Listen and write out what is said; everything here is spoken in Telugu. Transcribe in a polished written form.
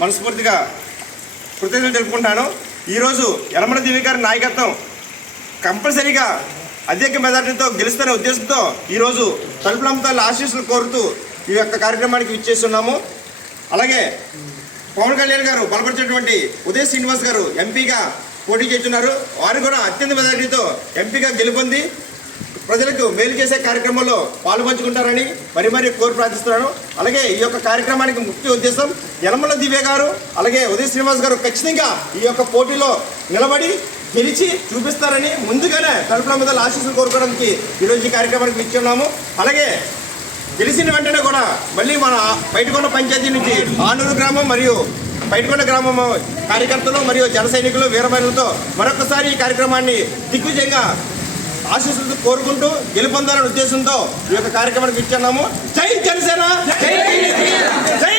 మనస్ఫూర్తిగా కృతజ్ఞతలు తెలుపుకుంటాను. ఈరోజు యలమల దివ్య గారి నాయకత్వం కంపల్సరీగా అత్యధిక మెజార్టీతో గెలుస్తున్న ఉద్దేశంతో ఈరోజు తలుపులంతాల ఆశీస్సులు కోరుతూ ఈ యొక్క కార్యక్రమానికి విచ్చేస్తున్నాము. అలాగే పవన్ కళ్యాణ్ గారు బలపరిచినటువంటి ఉదయ్ శ్రీనివాస్ గారు ఎంపీగా పోటీ చేస్తున్నారు. వారు కూడా అత్యంత మెజార్టీతో ఎంపీగా గెలుపొంది ప్రజలకు మేలు చేసే కార్యక్రమంలో పాల్పంచుకుంటారని మరి కోరి ప్రార్థిస్తున్నాను. అలాగే ఈ యొక్క కార్యక్రమానికి ముఖ్య ఉద్దేశం యలమల దివ్య గారు అలాగే ఉదయ్ శ్రీనివాస్ గారు ఖచ్చితంగా ఈ యొక్క పోటీలో నిలబడి గెలిచి చూపిస్తారని ముందుగానే తలుపుల మీద ఆశీస్సులు కోరుకోవడానికి ఈరోజు ఈ కార్యక్రమానికి విచ్చున్నాము. అలాగే గెలిచిన వెంటనే కూడా మళ్ళీ మన బయటకొండ పంచాయతీ నుంచి ఆనూరు గ్రామం మరియు బయటకొండ గ్రామం కార్యకర్తలు మరియు జన సైనికులు వీరమహిళలతో మరొకసారి ఈ కార్యక్రమాన్ని దిగ్విజయంగా ఆశీస్సులు కోరుకుంటూ గెలుపొందాలనే ఉద్దేశంతో ఈ యొక్క కార్యక్రమానికి ఇచ్చున్నాము. జై జనసేన, జై